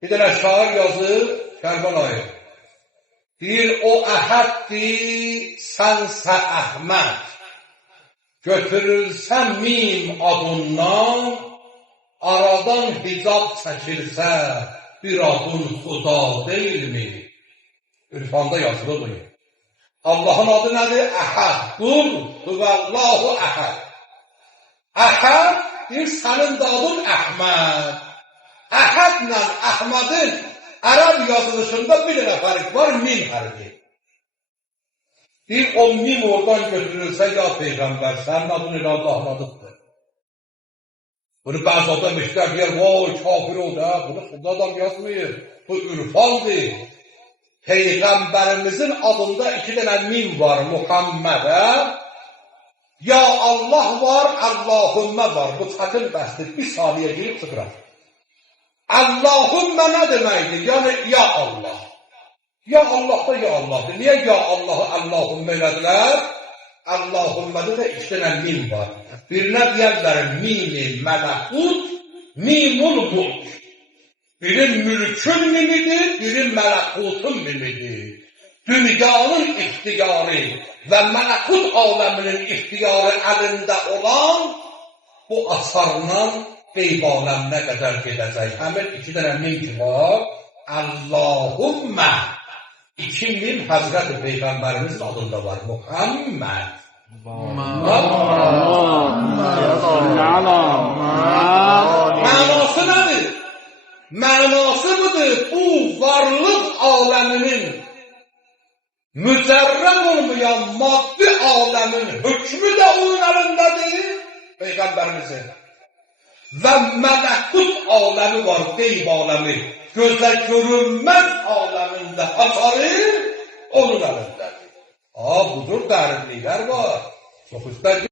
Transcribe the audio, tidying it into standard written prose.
Bir dənə şair yazır, Kərbəlayı. Deyir, o əhəddir, sənsə Əhməd. Götürülsə mim adından, aradan hicab çəkilsə, bir adın xuda deyilmi? İrfanda yazılır. Allahın adı nədir? Əhəd. Qul, huvəllahu əhəd. Əhəd, deyir, sənin də adın Əhməd. Əhədlə Əhmədin ərəb yazılışında bir dənə fərq var, mim hərfi. Deyir, o mim oradan götürülsə, ya Peyğəmbər, sənin adın elə Allahın adıdır. Bunu bəzi adam işlər deyir, vay, kafir o da, bunu xudda adam yazmayır. Bu ürfandır. Peyğəmbərimizin adında iki dənə mim var, Muhammədə. Ya Allah var, Allahümmə var. Bu çətin bəsdir, bir saniyə girib çıxırar. Allahümmə nə deməkdir? Yəni, ya Allah. Ya Allah da ya Allahdır. Niyə ya Allahı Allahümmə elədilər? Allahümmədə də iki dənə mim var. Birinə deyərlər mimi mələkut, mimul mulk. Biri mülkün mimidir, biri mələkutun mimidir. Dünyanın ixtiyarı və mələkut aləminin ixtiyarı əlində olan bu asarla qeyb aləminə qədər gedəcək. Həmin iki dənə mim ki var, Allahümmə. İki mim Həzrət-i Peyğəmbərimizin adında var. Muhammed. Mənası nədir? Mənası budur, bu varlıq aləminin müzərrəm olmayan maddi aləmin hükmü də onun əlindədir, Peyğəmbərimizin. Və mələkut aləmi var, qeyb aləmi, gözə görünməz aləmində açarı onun əlindədir. Budur dərinliklər var. Çox istər